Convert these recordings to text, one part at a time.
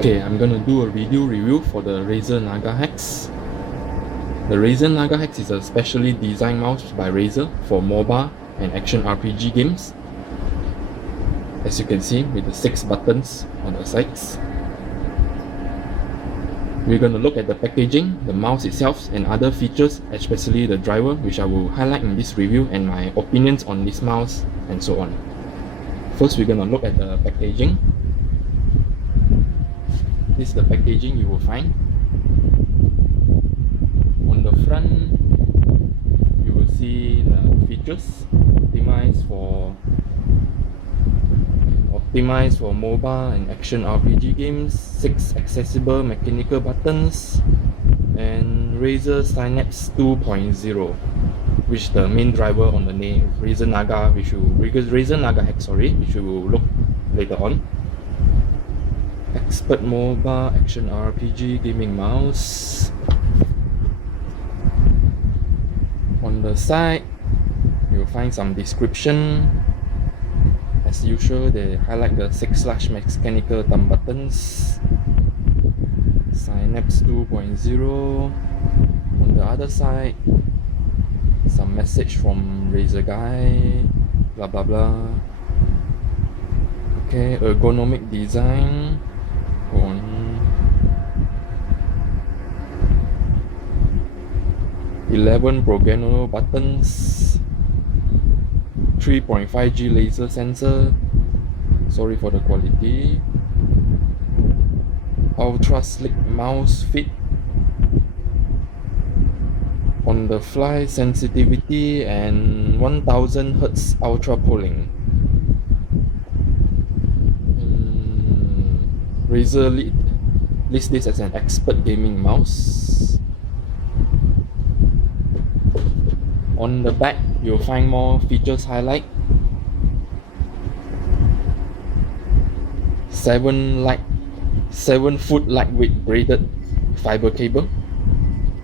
Okay, I'm gonna do a review for the Razer Naga Hex. The Razer Naga Hex is a specially designed mouse by Razer for MOBA and action RPG games. As you can see, with the 6 buttons on the sides. We're gonna look at the packaging, the mouse itself, and other features, especially the driver, which I will highlight in this review, and my opinions on this mouse, and so on. First, we're gonna look at the packaging. This is the packaging you will find. On the front, you will see the features optimized for MOBA and action RPG games, 6 accessible mechanical buttons, and Razer Synapse 2.0, which is the main driver on the name Razer Naga, Razer Naga Hex, which we will look later on. Expert MOBA action RPG gaming mouse. On the side, you'll find some description. As usual, they highlight the 6 large mechanical thumb buttons. Synapse 2.0. On the other side, some message from Razer guy, blah blah blah. Okay, ergonomic design. On 11 programmable buttons, 3.5G laser sensor. Sorry for the quality. Ultra slick mouse fit. On the fly sensitivity and 1000 Hz ultra polling. Razer lists this as an expert gaming mouse. On the back, you'll find more features highlight. 7-foot lightweight braided fiber cable,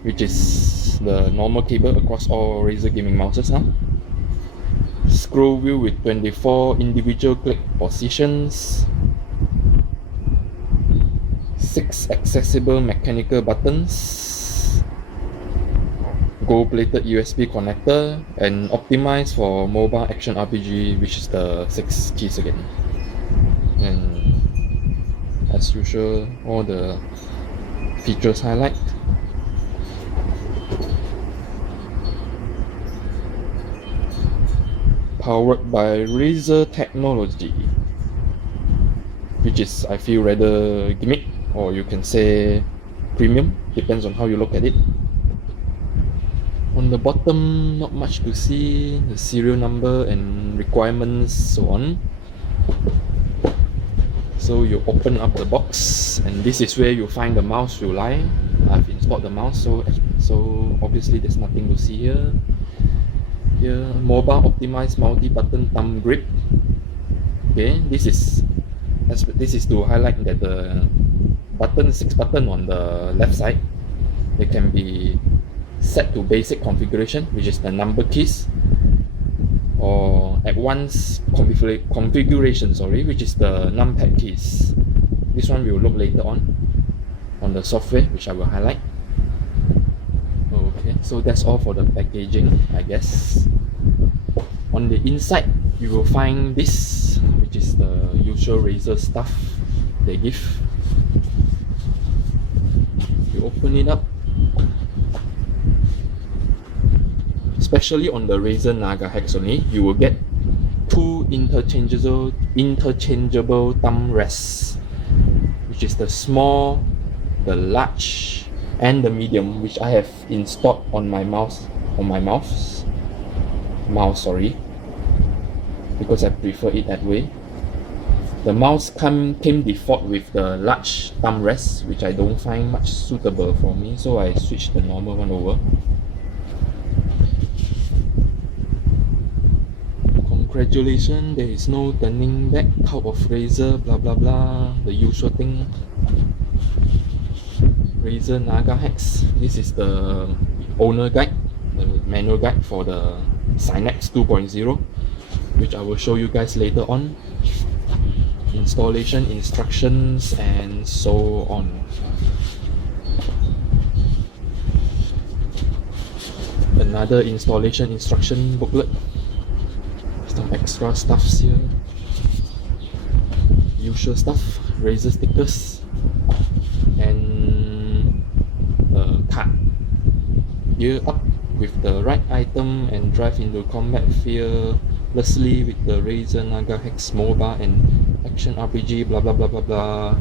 which is the normal cable across all Razer gaming mouses now. Scroll wheel with 24 individual click positions. 6 accessible mechanical buttons, gold-plated USB connector, and optimized for mobile action RPG, which is the 6 keys again. And as usual, all the features highlight. Powered by Razer technology, which is, I feel, rather gimmick, or you can say premium, depends on how you look at it. On the bottom, not much to see, the serial number and requirements, so on. So you open up the box, and this is where you find the mouse will lie. I've installed the mouse, so obviously there's nothing to see here. Here, mobile optimized multi-button thumb grip. Okay, this is to highlight that the 6 button on the left side, they can be set to basic configuration, which is the number keys, or advanced configuration, which is the numpad keys. This one we will look later on the software, which I will highlight. Okay, so that's all for the packaging, I guess. On the inside, you will find this, which is the usual Razer stuff they give. You open it up. Especially on the Razer Naga Hex only, you will get 2 interchangeable thumb rests, which is the small, the large, and the medium, which I have installed on my mouse, because I prefer it that way. The mouse came default with the large thumb rest, which I don't find much suitable for me, so I switched the normal one over. Congratulations, there is no turning back, out of Razer, blah blah blah, the usual thing. Razer Naga Hex. This is the owner guide, the manual guide for the Synapse 2.0, which I will show you guys later on. installation instructions and so on. Another installation instruction booklet. Some extra stuffs here. Usual stuff, Razer stickers, and a card. Gear up with the right item and drive into combat fearlessly with the Razer Naga Hex MOBA and action RPG, blah blah blah blah blah.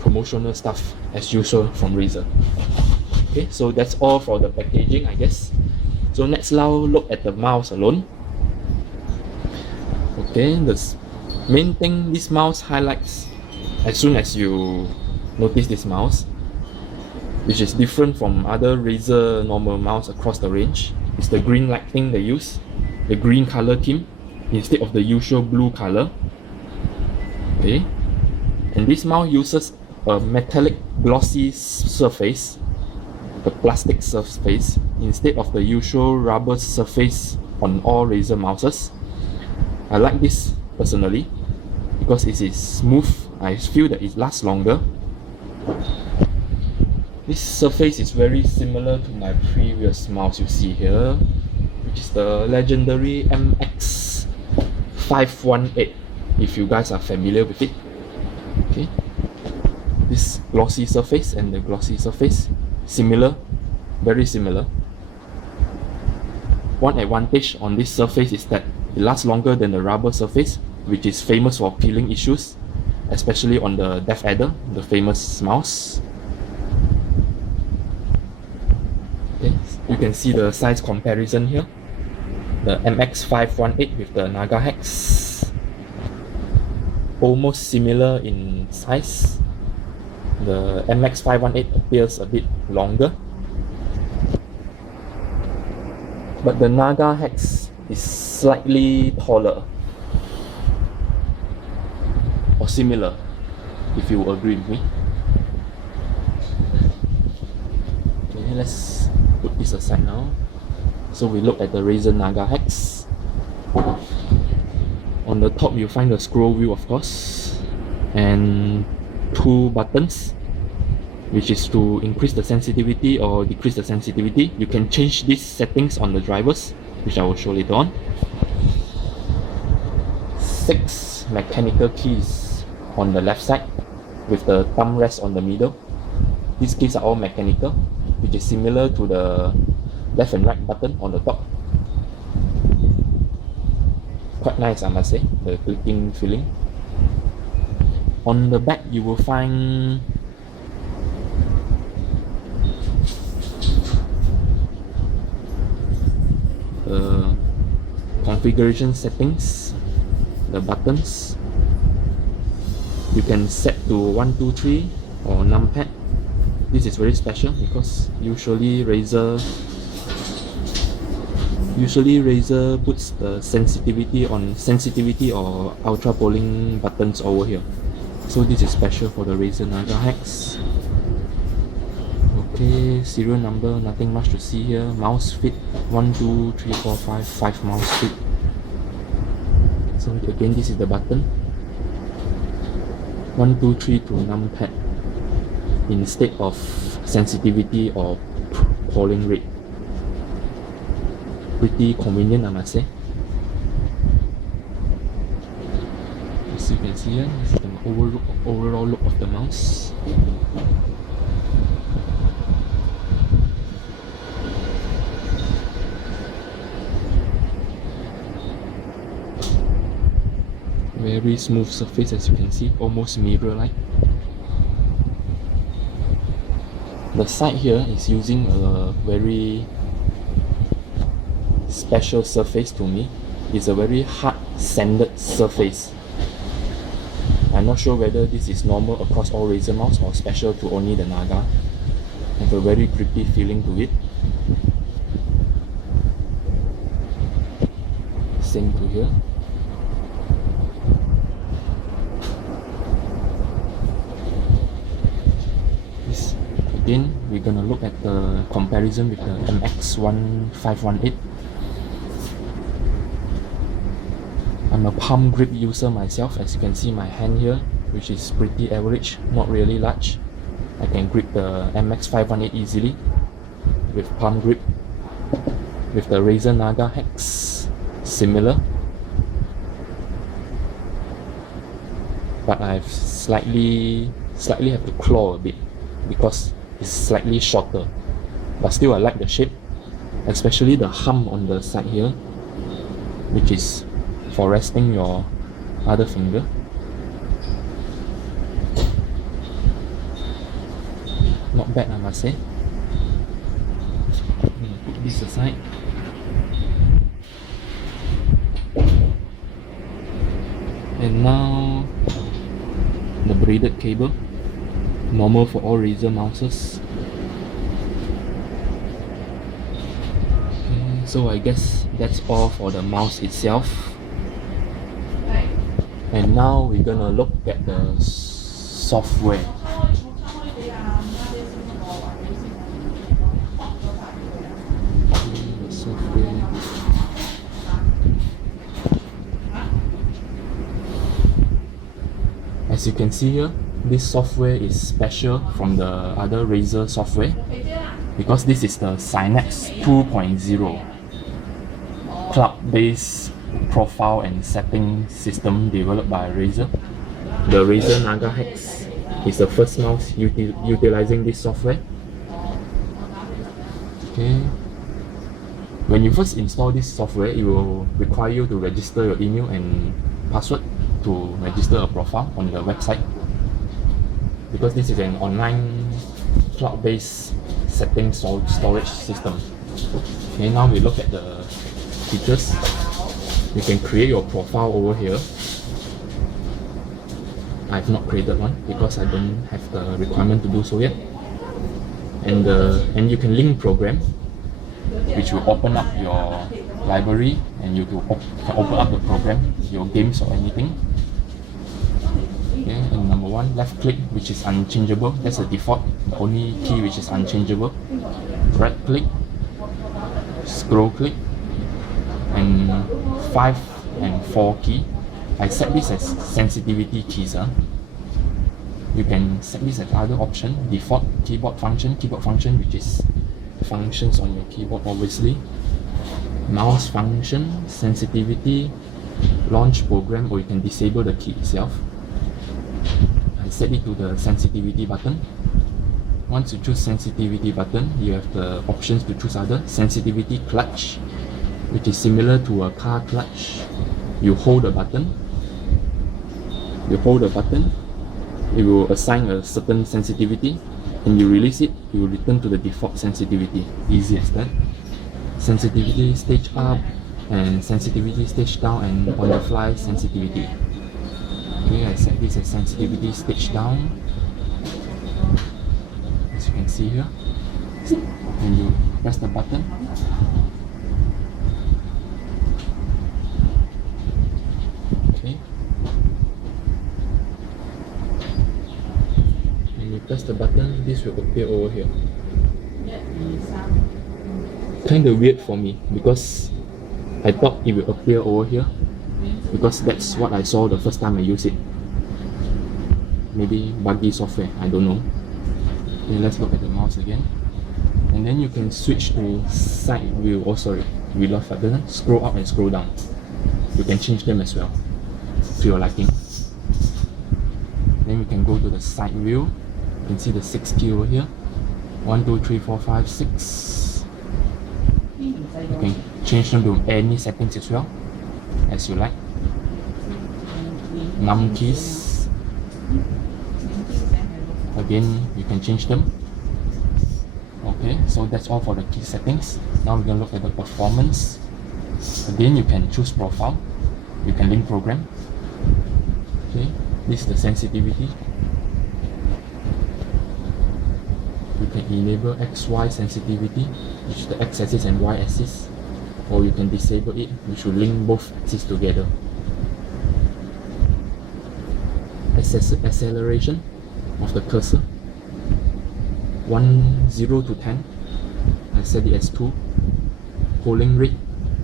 Promotional stuff as usual from Razer. Okay, so that's all for the packaging, I guess. So let's now look at the mouse alone. Okay, the main thing this mouse highlights as soon as you notice this mouse, which is different from other Razer normal mouse across the range, is the green lighting they use, the green color theme instead of the usual blue color. Okay, and this mouse uses a metallic glossy surface, the plastic surface, instead of the usual rubber surface on all Razer mouses. I like this personally because it is smooth. I feel that it lasts longer. This surface is very similar to my previous mouse you see here, which is the legendary MX518, if you guys are familiar with it. Okay, this glossy surface and the glossy surface, similar, very similar. One advantage on this surface is that it lasts longer than the rubber surface, which is famous for peeling issues, especially on the Death Adder, the famous mouse. Okay, you can see the size comparison here. The MX518 with the Naga Hex, almost similar in size. The MX518 appears a bit longer, but the Naga Hex is slightly taller, or similar, if you agree with me. Okay, let's put this aside now. So we look at the Razer Naga Hex. On the top you find the scroll wheel, of course, and two buttons, which is to increase the sensitivity or decrease the sensitivity. You can change these settings on the drivers, which I will show later on. 6 mechanical keys on the left side with the thumb rest on the middle. These keys are all mechanical, which is similar to the left and right button on the top. Quite nice, I must say, the clicking feeling. On the back you will find the configuration settings, the buttons. You can set to 1, 2, 3 or numpad. This is very special because usually Razer puts the sensitivity or ultra polling buttons over here. So this is special for the Razer Naga Hex. Okay, serial number, nothing much to see here. Mouse fit, 1, 2, 3, 4, 5 mouse fit. So again, this is the button. 1, 2, 3 to numpad instead of sensitivity or polling rate. Pretty convenient, I must say. As you can see here, this is the overall look of the mouse. Very smooth surface, as you can see, almost mirror-like. The side here is using a very special surface to me. It's a very hard sanded surface. I'm not sure whether this is normal across all Razer mouse or special to only the Naga. I have a very grippy feeling to it. Same to here. This, again, we're gonna look at the comparison with the MX518. I'm a palm grip user myself, as you can see my hand here, which is pretty average, not really large. I can grip the MX518 easily with palm grip. With the Razer Naga Hex, similar, but I've slightly have to claw a bit because it's slightly shorter, but still I like the shape, especially the hump on the side here, which is for resting your other finger. Not bad, I must say. Put this aside. And now the braided cable, normal for all Razer mouses. Okay, so I guess that's all for the mouse itself. And now we're gonna look at the software. As you can see here, this software is special from the other Razer software because this is the Synapse 2.0 cloud-based profile and setting system developed by Razer. The Razer Naga Hex is the first mouse utilizing this software. Okay. When you first install this software, it will require you to register your email and password to register a profile on the website, because this is an online cloud-based setting storage system. Okay, now we look at the features. You can create your profile over here. I've not created one because I don't have the requirement to do so yet. And you can link program, which will open up your library and you can open up the program, your games or anything. Okay, and number one, left click, which is unchangeable. That's the default, the only key which is unchangeable. Right click, scroll click, and 5 and 4 key. I set this as sensitivity keys. You can set this as other option, default keyboard function, which is functions on your keyboard obviously. Mouse function, sensitivity, launch program, or you can disable the key itself. I set it to the sensitivity button. Once you choose sensitivity button, you have the options to choose other. Sensitivity clutch, which is similar to a car clutch. You hold the button. It will assign a certain sensitivity, and you release it, you will return to the default sensitivity. Easy as that. Sensitivity stage up and sensitivity stage down, and on the fly sensitivity. Okay, I set this as sensitivity stage down. As you can see here, when you press the button, okay, when you press the button, this will appear over here. Kind of weird for me because I thought it will appear over here, because that's what I saw the first time I used it. Maybe buggy software, I don't know. Okay, let's look at the mouse again. And then you can switch to side view, wheel of button, scroll up and scroll down. You can change them as well to your liking. Then we can go to the side view. You can see the 6 key over here. 1, 2, 3, 4, 5, 6. You can change them to any settings as well, as you like. Num keys, again you can change them. Okay, so that's all for the key settings. Now we're going to look at the performance. Again, you can choose profile, you can link program. Okay, this is the sensitivity. You can enable XY sensitivity, which is the X-axis and Y-axis, or you can disable it, which will link both axes together. Acceleration of the cursor, 0 to 10, I set it as 2. Polling rate,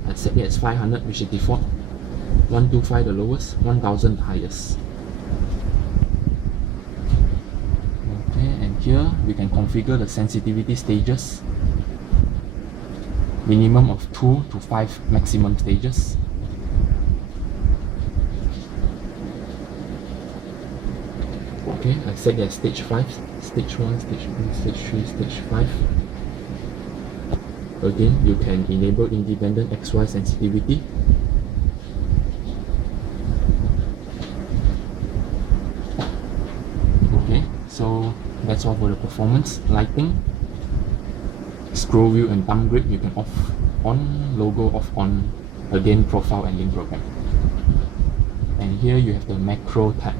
I set it as 500, which is default. 125 the lowest, 1000 the highest. Okay, and here we can configure the sensitivity stages. Minimum of 2 to 5 maximum stages. Okay, I set it as stage 5, stage 1, stage 2, stage 3, stage 5. Again, you can enable independent XY sensitivity. Okay, so that's all for the performance. Lighting, scroll wheel and thumb grip you can off on, logo off on, again profile and link program. And here you have the macro tab.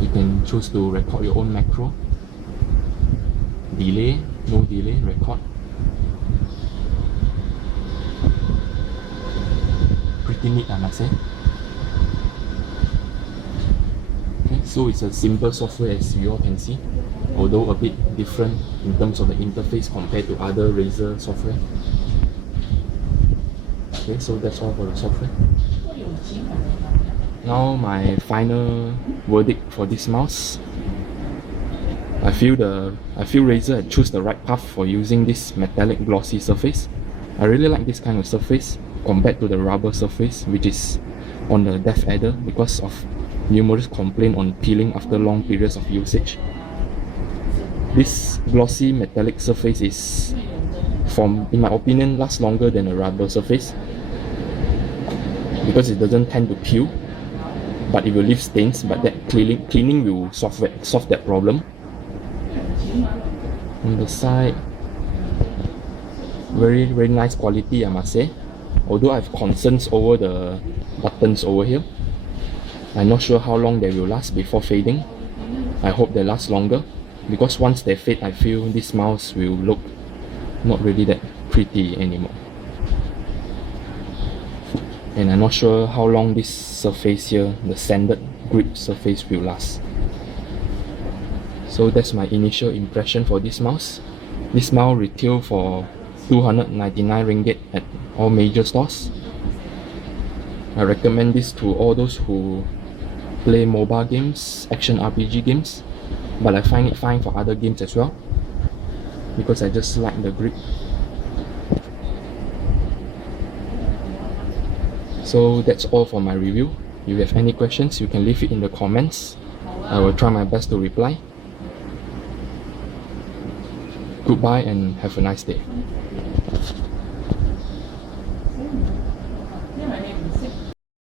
You can choose to record your own macro. Delay, no delay, record. Pretty neat, I must say. Okay, so it's a simple software as you all can see, although a bit different in terms of the interface compared to other Razer software. Okay, so that's all for the software. Now my final verdict for this mouse. I feel Razer had choose the right path for using this metallic glossy surface. I really like this kind of surface compared to the rubber surface, which is on the death adder because of numerous complaints on peeling after long periods of usage. This glossy metallic surface is, in my opinion, lasts longer than a rubber surface because it doesn't tend to peel, but it will leave stains, but that cleaning will solve that problem. On the side, very nice quality, I must say, although I have concerns over the buttons over here. I'm not sure how long they will last before fading. I hope they last longer, because once they fade, I feel this mouse will look not really that pretty anymore. And I'm not sure how long this surface here, the sanded grip surface, will last. So that's my initial impression for this mouse. This mouse retail for 299 ringgit at all major stores. I recommend this to all those who play MOBA games, action RPG games, but I find it fine for other games as well because I just like the grip. So that's all for my review. If you have any questions, you can leave it in the comments. I will try my best to reply. Goodbye and have a nice day.